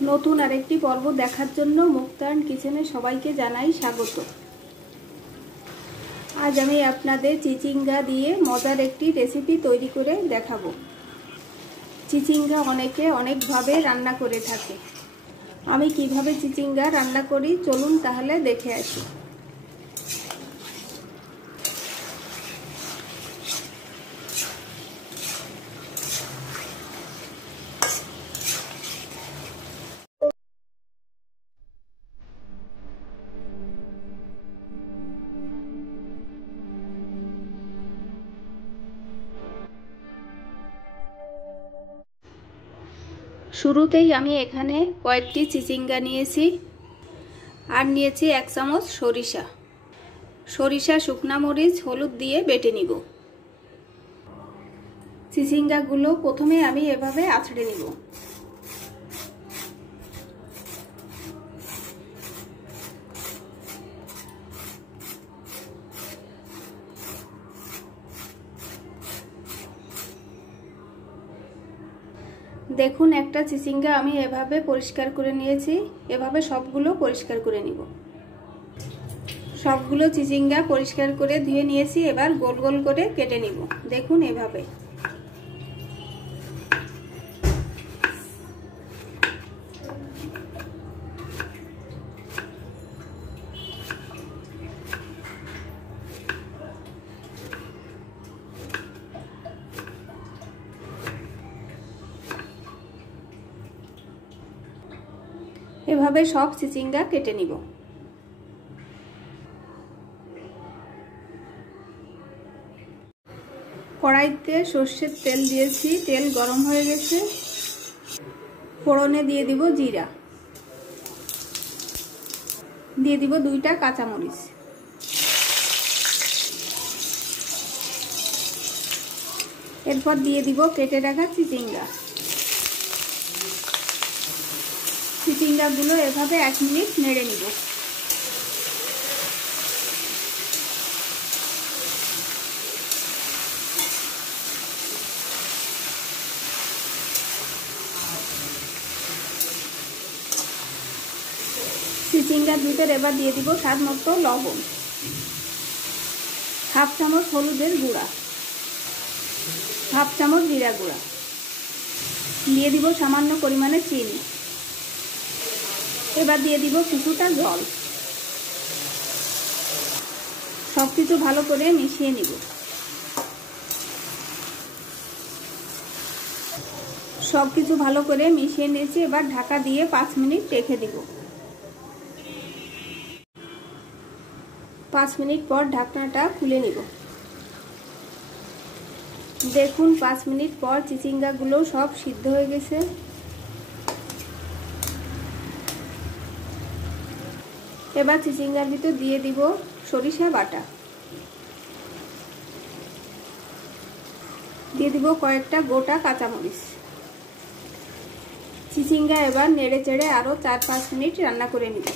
নতুন আরেকটি পর্ব দেখার জন্য মুক্তায়ন কিচেনে সবাইকে জানাই স্বাগত। আজ আমি আপনাদের চিচিঙ্গা দিয়ে মজার একটি রেসিপি তৈরি করে দেখাবো। চিচিঙ্গা অনেকে অনেকভাবে রান্না করে থাকে। আমি কিভাবে চিচিঙ্গা রান্না করি চলুন তাহলে দেখে আসি। শুরুতেই আমি এখানে কয়েকটি চিচিঙ্গা নিয়েছি আর নিয়েছি 1 চামচ সরিষা, শুকনা মরিচ, হলুদ দিয়ে বেটে নিব। চিচিঙ্গাগুলো প্রথমে আমি এভাবে আঁচড়ে নিব। দেখুন একটা চিচিঙ্গা আমি এভাবে পরিষ্কার করে নিয়েছি। এভাবে সবগুলো পরিষ্কার করে নিব। সবগুলো চিচিঙ্গা পরিষ্কার করে ধুয়ে নিয়েছি। এবার গোল গোল করে কেটে নিব। দেখুন এভাবে। এভাবে সব চিচিঙ্গা কেটে নিব। কড়াইতে সর্ষের তেল দিয়েছি, তেল গরম হয়ে গেছে। ফোড়নে দিয়ে দিব জিরা, দিয়ে দিব 2টা কাঁচামরিচ, এরপর দিয়ে দিব কেটে রাখা চিচিঙ্গাগুলো এভাবে 1 মিনিট নেড়ে নিব। চিচিঙ্গার ভিতরে এবার দিয়ে দিব স্বাদ মতো লবণ, 1/2 চামচ হলুদের গুঁড়া, 1/2 চামচ জিরা গুঁড়া, দিয়ে দিব সামান্য পরিমাণে চিনি। এবার দিয়ে দিব কিছুটা জল। সবকিছু ভালো করে মিশিয়ে নিব। সবকিছু ভালো করে মিশিয়ে নিয়েছি। এবার ঢাকা দিয়ে 5 মিনিট রেখে দিব। 5 মিনিট পর ঢাকনাটা খুলে নিব। দেখুন 5 মিনিট পর চিচিঙ্গাগুলো সব সিদ্ধ হয়ে গেছে। এবার চিচিঙ্গার ভিতর দিয়ে দিব সরিষা বাটা, দিয়ে দিব কয়েকটা গোটা কাঁচামরিচ। চিচিঙ্গা এবার নেড়ে চেড়ে আরো 4-5 মিনিট রান্না করে নিব।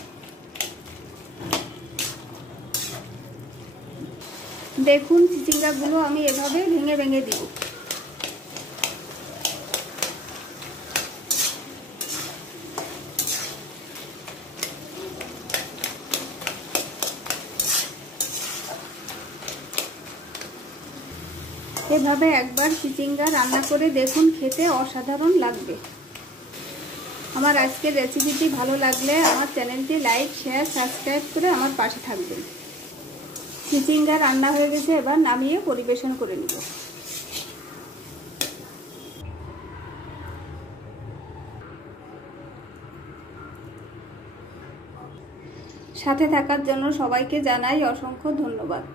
দেখুন চিচিঙ্গাগুলো আমি এভাবে ভেঙে ভেঙে দিব। এভাবে একবার চিচিঙ্গা রান্না করে দেখুন, খেতে অসাধারণ লাগবে। আমার আজকের রেসিপিটি ভালো লাগলে আমার চ্যানেলটি লাইক, শেয়ার, সাবস্ক্রাইব করে আমার পাশে থাকবেন। চিচিঙ্গা রান্না হয়ে গেছে, এবার নামিয়ে পরিবেশন করে নিব। সাথে থাকার জন্য সবাইকে জানাই অসংখ্য ধন্যবাদ।